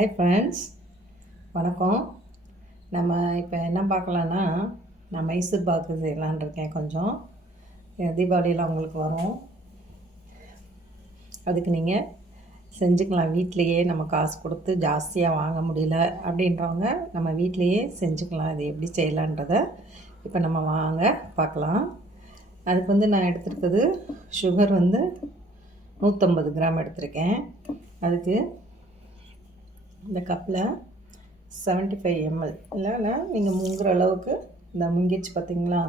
Hi friends, வணக்கம். நம்ம இப்போ என்ன பார்க்கலான்னா, நான் மைசூர் பாக்கு செய்யலான்னு இருக்கேன். கொஞ்சம் தீபாவளியில் உங்களுக்கு வரும். அதுக்கு நீங்கள் செஞ்சுக்கலாம். வீட்லேயே நம்ம காசு கொடுத்து ஜாஸ்தியாக வாங்க முடியல அப்படின்றவங்க நம்ம வீட்லேயே செஞ்சுக்கலாம். அது எப்படி செய்யலான்றதை இப்போ நம்ம வாங்க பார்க்கலாம். அதுக்கு நான் எடுத்துருக்கிறது சுகர் 150 கிராம் எடுத்திருக்கேன். அதுக்கு இந்த கப்பில் 75 ml இல்லைன்னா நீங்கள் முங்குற அளவுக்கு இந்த முங்கிச்சு பார்த்திங்களா,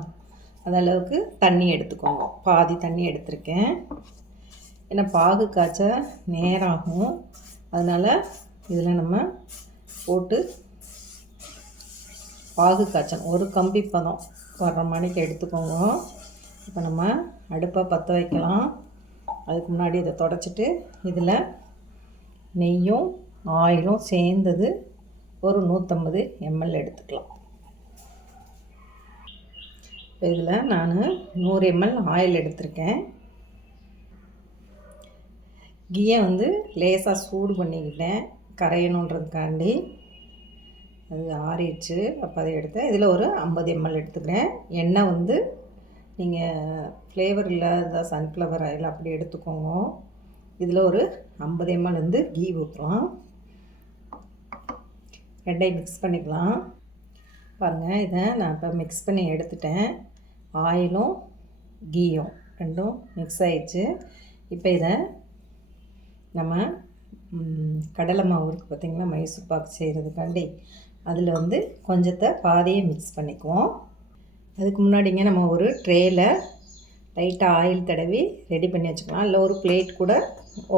அது அளவுக்கு தண்ணி எடுத்துக்கோங்க. பாதி தண்ணி எடுத்திருக்கேன். ஏன்னா பாகு காய்ச்ச நேரம் ஆகும். அதனால் இதில் நம்ம போட்டு பாகு காய்ச்சணும். ஒரு கம்பி பதம் வர்ற மணிக்கு எடுத்துக்கோங்க. இப்போ நம்ம அடுப்பை பற்ற வைக்கலாம். அதுக்கு முன்னாடி இதை தொடச்சிட்டு இதில் நெய்யும் ஆயிலும் சேர்ந்தது ஒரு 150 ml எடுத்துக்கலாம். இப்போ இதில் நான் 100 ml ஆயில் எடுத்திருக்கேன். கீயை லேசாக சூடு பண்ணிக்கிட்டேன் கரையணுன்றதுக்காண்டி. அது ஆறிடுச்சு. அப்போ அதை எடுத்தேன். இதில் ஒரு 50 ml எடுத்துக்கிறேன். எண்ணெய் நீங்கள் ஃப்ளேவர் இல்லாத சன்ஃப்ளவர் ஆயில் அப்படி எடுத்துக்கோங்க. இதில் ஒரு 50 ml கீ ஊற்றலாம். ரெண்டையும் மிக்ஸ் பண்ணிக்கலாம். பாருங்கள், இதை நான் இப்போ மிக்ஸ் பண்ணி எடுத்துட்டேன். ஆயிலும் கீயும் ரெண்டும் மிக்ஸ் ஆகிடுச்சு. இப்போ இதை நம்ம கடலை மாவு இருக்குது பார்த்திங்களா, மைசூர் பாக்கு செய்கிறதுக்காண்டி அதில் கொஞ்சத்தை பாதியை மிக்ஸ் பண்ணிக்குவோம். அதுக்கு முன்னாடிங்க நம்ம ஒரு ட்ரேயில் லைட்டாக ஆயில் தடவி ரெடி பண்ணி வச்சுக்கலாம். இல்லை ஒரு பிளேட் கூட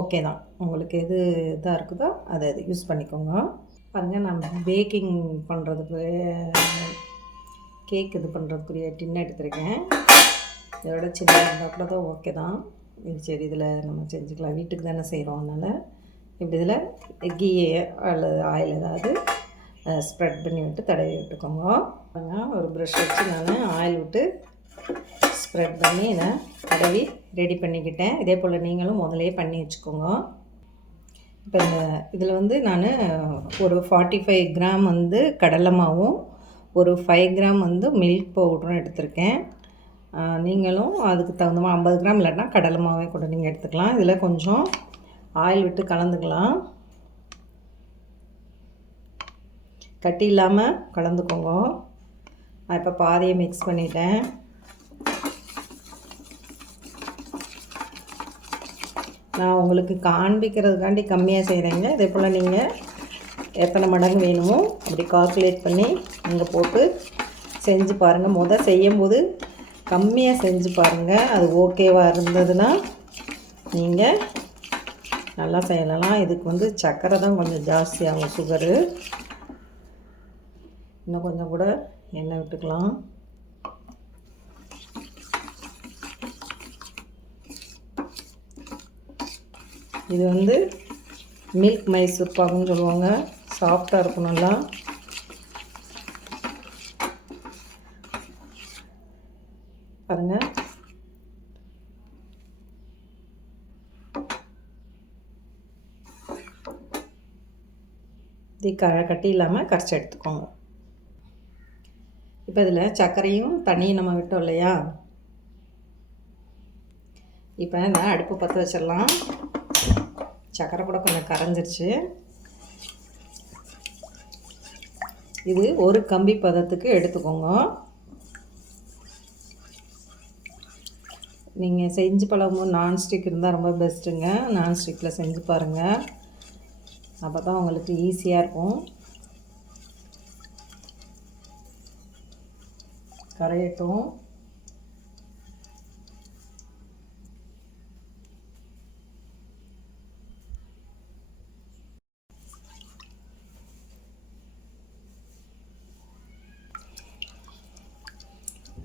ஓகே தான். உங்களுக்கு எது இதாக இருக்குதோ அதை யூஸ் பண்ணிக்கோங்க. பாருங்கள், நான் பேக்கிங் பண்ணுறதுக்கு கேக் இது பண்ணுறதுக்குரிய டின்னை எடுத்துருக்கேன். இதோட சின்ன இருந்தால் கூட தான் ஓகே தான். இது சரி, இதில் நம்ம செஞ்சுக்கலாம். வீட்டுக்கு தானே செய்கிறோம். அதனால் இப்படி இதில் கீ அல்லது ஆயில் ஏதாவது ஸ்ப்ரெட் பண்ணி விட்டு தடவி விட்டுக்கோங்க. ஒரு ப்ரஷ் வச்சு நான் ஆயில் விட்டு ஸ்ப்ரெட் பண்ணி இதை தடவி ரெடி பண்ணிக்கிட்டேன். இதே போல் நீங்களும் முதலே பண்ணி வச்சுக்கோங்க. இப்போ இதில் நான் ஒரு 45 கிராம் கடலை மாவும் ஒரு 5 கிராம் மில்க் பவுடரும் எடுத்திருக்கேன். நீங்களும் அதுக்கு தகுந்த 50 கிராம் இல்லைன்னா கடலை மாவே கூட நீங்கள் எடுத்துக்கலாம். இதில் கொஞ்சம் ஆயில் விட்டு கலந்துக்கலாம். கட்டி இல்லாமல் கலந்துக்கோங்க. நான் இப்போ பாதியை மிக்ஸ் பண்ணிட்டேன். நான் உங்களுக்கு காண்பிக்கிறதுக்காண்டி கம்மியாக செய்கிறேங்க. இதே போல் நீங்கள் எத்தனை மடங்கு வேணுமோ அப்படி கால்குலேட் பண்ணி நீங்கள் போட்டு செஞ்சு பாருங்கள். செய்யும்போது கம்மியாக செஞ்சு பாருங்கள். அது ஓகேவாக இருந்ததுன்னா நீங்கள் நல்லா செய்யலாம். இதுக்கு சர்க்கரை தான் கொஞ்சம் ஜாஸ்தியாகும், சுகரு. இன்னும் கொஞ்சம் கூட எண்ணெய் விட்டுக்கலாம். இது மில்க் மைசூர் பாக்குன்னு சொல்லுவாங்க. சாஃப்டாக இருக்கும் நல்லா. பாருங்கள், இது கட்டி இல்லாமல் கரைச்சி எடுத்துக்கோங்க. இப்போ இதில் சர்க்கரையும் தண்ணியும் நம்ம விட்டோம் இல்லையா. இப்போ இந்த அடுப்பு பற்ற வச்சிடலாம். சர்க்கரை கூட கொஞ்சம் கரைஞ்சிருச்சு. இது ஒரு கம்பி பதத்துக்கு எடுத்துக்கோங்க. நீங்கள் செஞ்சு பழகும்போது நான்ஸ்டிக் இருந்தால் ரொம்ப பெஸ்ட்டுங்க. நான்ஸ்டிக்கில் செஞ்சு பாருங்கள். அப்போ தான் உங்களுக்கு ஈஸியாக இருக்கும். கரையட்டும்.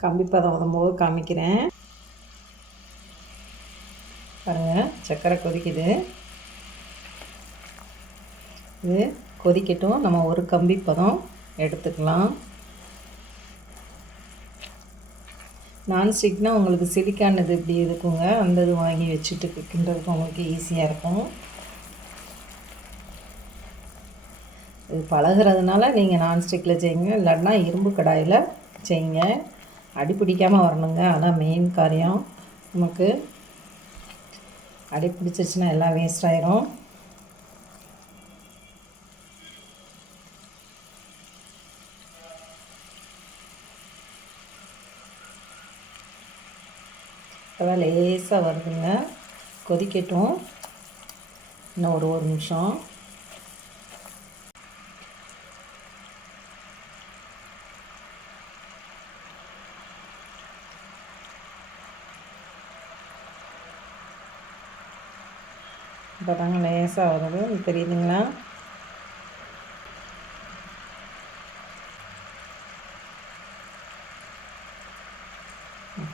கம்பி பதம் வரும்போது காமிக்கிறேன். பாருங்கள், சர்க்கரை கொதிக்குது. இது கொதிக்கட்டும். நம்ம ஒரு கம்பி பதம் எடுத்துக்கலாம். நான்ஸ்டிக்னால் உங்களுக்கு சிலிக்கான் இது இப்படி இருக்குங்க. அந்த இது வாங்கி வச்சுட்டு கிண்டுறதுக்கு உங்களுக்கு ஈஸியாக இருக்கும். இது பழகிறதுனால நீங்கள் நான்ஸ்டிக்கில் செய்யுங்க, இல்லைன்னா இரும்பு கடாயில் செய்யுங்க. அடி பிடிக்காமல் வரணுங்க, அதான் மெயின் காரியம். நமக்கு அடி பிடிச்சிருச்சுன்னா எல்லாம் வேஸ்ட் ஆயிரும். அதான் லேசாக வருதுங்க, கொதிக்கட்டும் இன்னும் ஒரு நிமிஷம். இப்போ தாங்க லேசாக வருது, தெரியுதுங்களா?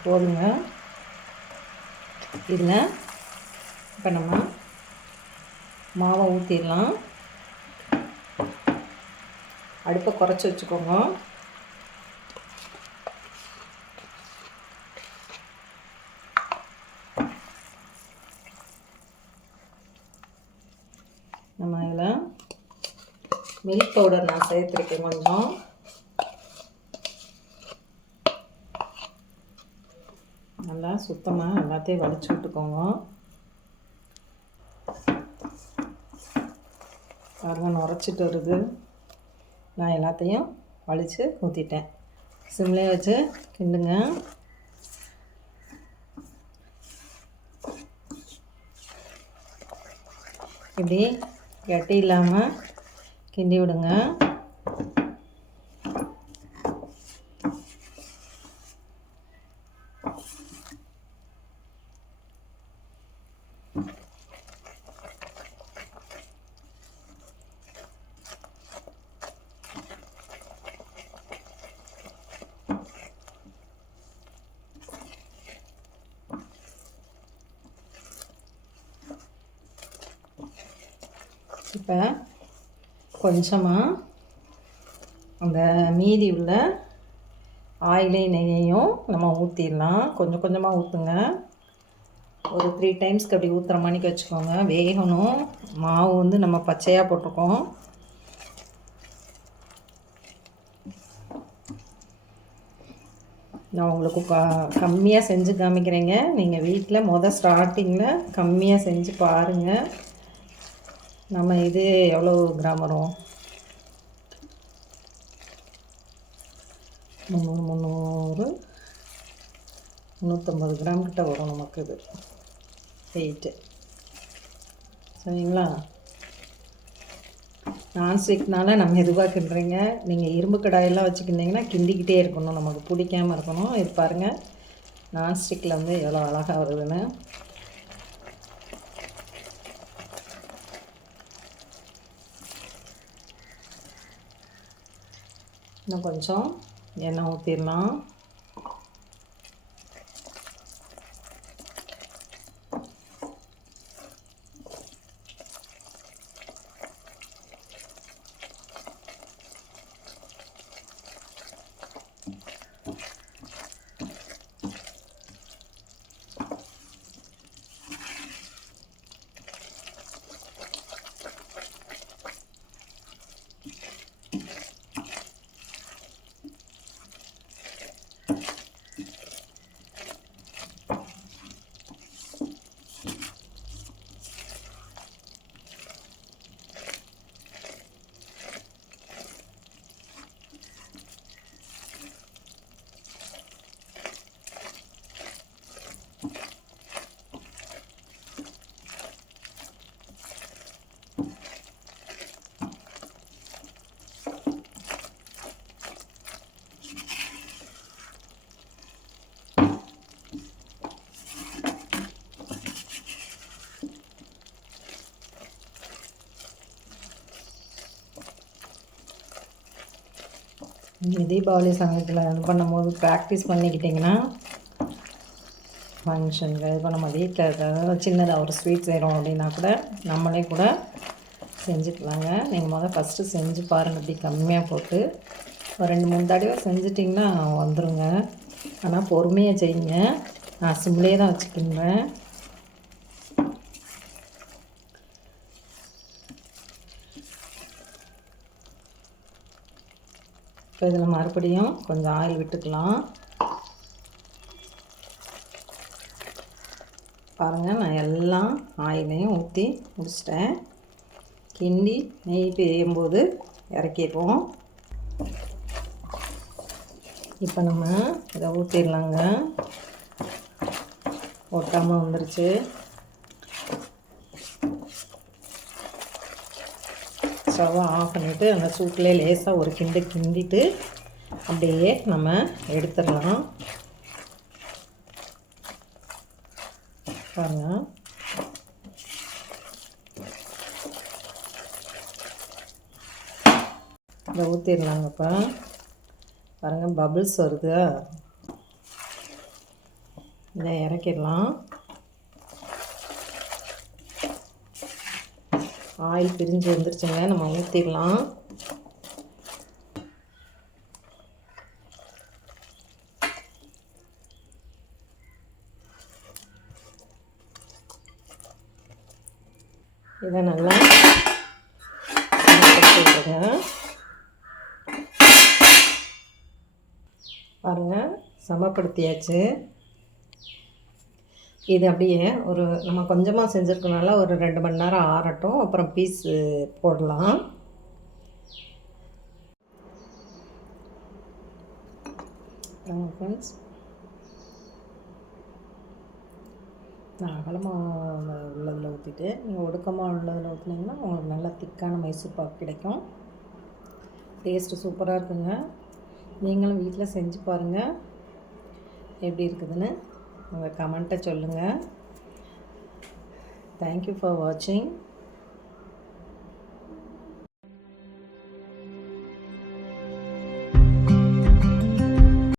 போதுங்க. இதில் இப்போ நம்ம மாவை ஊற்றிடலாம். அடுப்பை குறைச்சி வச்சுக்கோங்க. நம்ம இதில் மில்க் பவுடர் நான் சேர்த்துருக்கேன் கொஞ்சம். நல்லா சுத்தமாக எல்லாத்தையும் வலிச்சு விட்டுக்கோங்க. பாருங்க நுரைச்சிட்டு வருது. நான் எல்லாத்தையும் வலித்து ஊற்றிட்டேன். சிம்லேயே வச்சு கிண்டுங்க. இப்படி கட்டி இல்லாமல் கிண்டி விடுங்க. இப்போ கொஞ்சமாக அந்த மீதி உள்ள ஆயிலையும் நெய்யையும் நம்ம ஊற்றிடலாம். கொஞ்சம் கொஞ்சமாக ஊற்றுங்க. ஒரு 3 டைம்ஸ்க்கு அப்படி ஊற்றுற மணிக்கு வச்சுக்கோங்க. வேகணும். மாவு வந்து நம்ம பச்சையாக போட்டிருக்கோம். நான் உங்களுக்கு கம்மியாக செஞ்சு காமிக்கிறேங்க. நீங்கள் வீட்டில் ஸ்டார்டிங்கில் கம்மியாக செஞ்சு பாருங்கள். நம்ம இது எவ்வளோ கிராம் வரும்? 300 350 கிராம் கிட்ட வரும் நமக்கு இது வெயிட்டு. சரிங்களா? நான்ஸ்டிக்னால நம்ம எதுவாக கிண்டுறீங்க. நீங்கள் இரும்பு கடாயெல்லாம் வச்சுக்கிட்டிங்கன்னா கிண்டிக்கிட்டே இருக்கணும், நமக்கு பிடிக்காமல் இருக்கணும். இது பாருங்கள் நான்ஸ்டிக்கில் வந்து எவ்வளோ அழகாக வருதுன்னு. இன்னும் கொஞ்சம் எண்ணெய் ஊற்றிடலாம். தீபாவளி சமயத்தில் இது பண்ணும்போது ப்ராக்டிஸ் பண்ணிக்கிட்டிங்கன்னா ஃபங்க்ஷனுக்கு இது நம்ம வீட்டில் இருக்கிறத சின்னதாக ஒரு ஸ்வீட் செய்கிறோம் அப்படின்னா கூட நம்மளே கூட செஞ்சுக்கலாங்க. நீங்கள் ஃபஸ்ட்டு செஞ்சு பாருங்கள். இப்படி கம்மியாக போட்டு ஒரு 2-3 தடவை செஞ்சிட்டிங்கன்னா வந்துடுங்க. ஆனால் பொறுமையாக செய்யுங்க. நான் சிம்லேயே தான் வச்சுக்கின்றேன். இப்போ இதில் மறுபடியும் கொஞ்சம் ஆயில் விட்டுக்கலாம். பாருங்கள், நான் எல்லாம் ஆயிலையும் ஊற்றி முடிச்சிட்டேன். கிண்டி நெய் பிரியும்போது இறக்கிடுவோம். இப்போ நம்ம இதை ஊற்றிடலாங்க. ஒட்டாமல் வந்துருச்சு. ஸ்டவ்வை ஆஃப் பண்ணிவிட்டு அந்த சூட்டிலே லேசாக ஒரு கிண்டிட்டு அப்படியே நம்ம எடுத்துடலாம். பாருங்கள், இதை ஊற்றிடலாங்க. இப்போ பாருங்கள், பபிள்ஸ் வருது. இதை இறக்கிடலாம். ஆயில் பிரிஞ்சு வந்துருச்சுங்க. நம்ம ஊற்றிடலாம். இதை நல்லா பாருங்கள், சமப்படுத்தியாச்சு. இது அப்படியே நம்ம கொஞ்சமாக செஞ்சுருக்கனால ஒரு 2 மணி நேரம் ஆறட்டும். அப்புறம் பீஸு போடலாம். ஃப்ரெண்ட்ஸ், நான் அகலமாக உள்ளதில் ஊற்றிட்டு நீங்கள் ஒடுக்கமாக உள்ளதில் ஊற்றினீங்கன்னா உங்களுக்கு நல்லா திக்கான மைசூர் பாக் கிடைக்கும். டேஸ்ட்டு சூப்பராக இருக்குங்க. நீங்களும் வீட்டில் செஞ்சு பாருங்கள், எப்படி இருக்குதுன்னு உங்கள் கமெண்ட்டை சொல்லுங்கள். தேங்க்யூ ஃபார் வாட்சிங்.